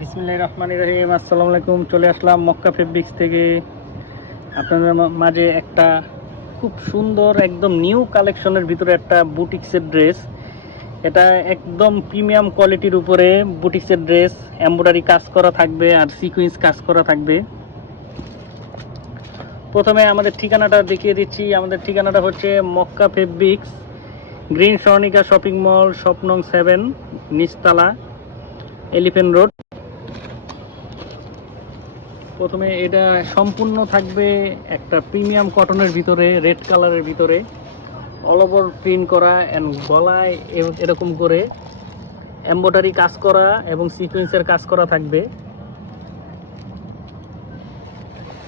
বিসমিল্লাহির রহমানির রহিম। আসসালামু আলাইকুম। চলে আসলাম মক্কা ফেব্রিক্স থেকে আপনাদের মাঝে একটা খুব সুন্দর একদম নিউ কালেকশনের ভিতরে একটা বুটিক্সের ড্রেস। এটা একদম প্রিমিয়াম কোয়ালিটির উপরে বুটিক্সের ড্রেস, এমব্রয়ডারি কাজ করা থাকবে আর সিকোয়েন্স কাজ করা থাকবে। প্রথমে আমাদের ঠিকানাটা দেখিয়ে দিচ্ছি। আমাদের ঠিকানাটা হচ্ছে Mecca fabrics, green Swarnika shopping mall, shop নং 7, নিচতলা, এলিফ্যান্ট রোড। প্রথমে এটা সম্পূর্ণ থাকবে একটা প্রিমিয়াম কটনের ভিতরে, রেড কালারের ভিতরে, অল ওভার প্রিন্ট করা অ্যান্ড গলায় এরকম করে এমব্রয়ডারি কাজ করা এবং সিকোয়েন্সের কাজ করা থাকবে।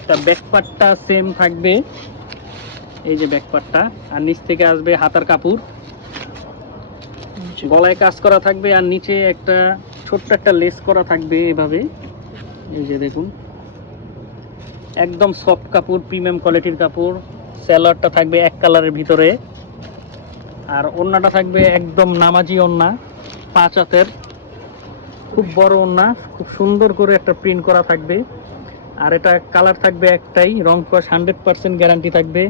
তা ব্যাকপার্টটা সেম থাকবে, এই যে ব্যাকপার্টটা, আর নিচ থেকে আসবে হাতার কাপড়, গলায় কাজ করা থাকবে আর নিচে একটা ছোট্ট একটা লেস করা থাকবে এভাবে। এই যে দেখুন, একদম সফট কাপড়, প্রিমিয়াম কোয়ালিটির কাপড়। স্যালোয়ারটা থাকবে এক কালারের ভিতরে, আর ওড়নাটা থাকবে একদম নামাজি ওড়না, 5 হাতের, খুব বড় ওড়না, খুব সুন্দর করে একটা প্রিন্ট করা থাকবে। আর এটা কালার থাকবে একটাই, রং কস 100% গ্যারান্টি থাকবে।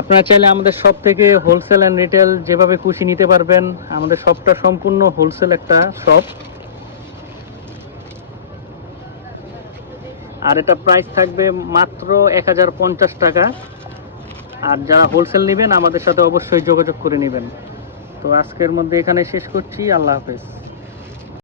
আপনারা চাইলে আমাদের শপ থেকে হোলসেল অ্যান্ড রিটেল যেভাবে খুশি নিতে পারবেন। আমাদের শপটা সম্পূর্ণ হোলসেল একটা শপ। আর এটা প্রাইস থাকবে মাত্র 1050 টাকা। আর যারা হোলসেল নেবেন আমাদের সাথে অবশ্যই যোগাযোগ করে নেবেন। তো আজকের মধ্যে এখানে শেষ করছি। আল্লাহ হাফেজ।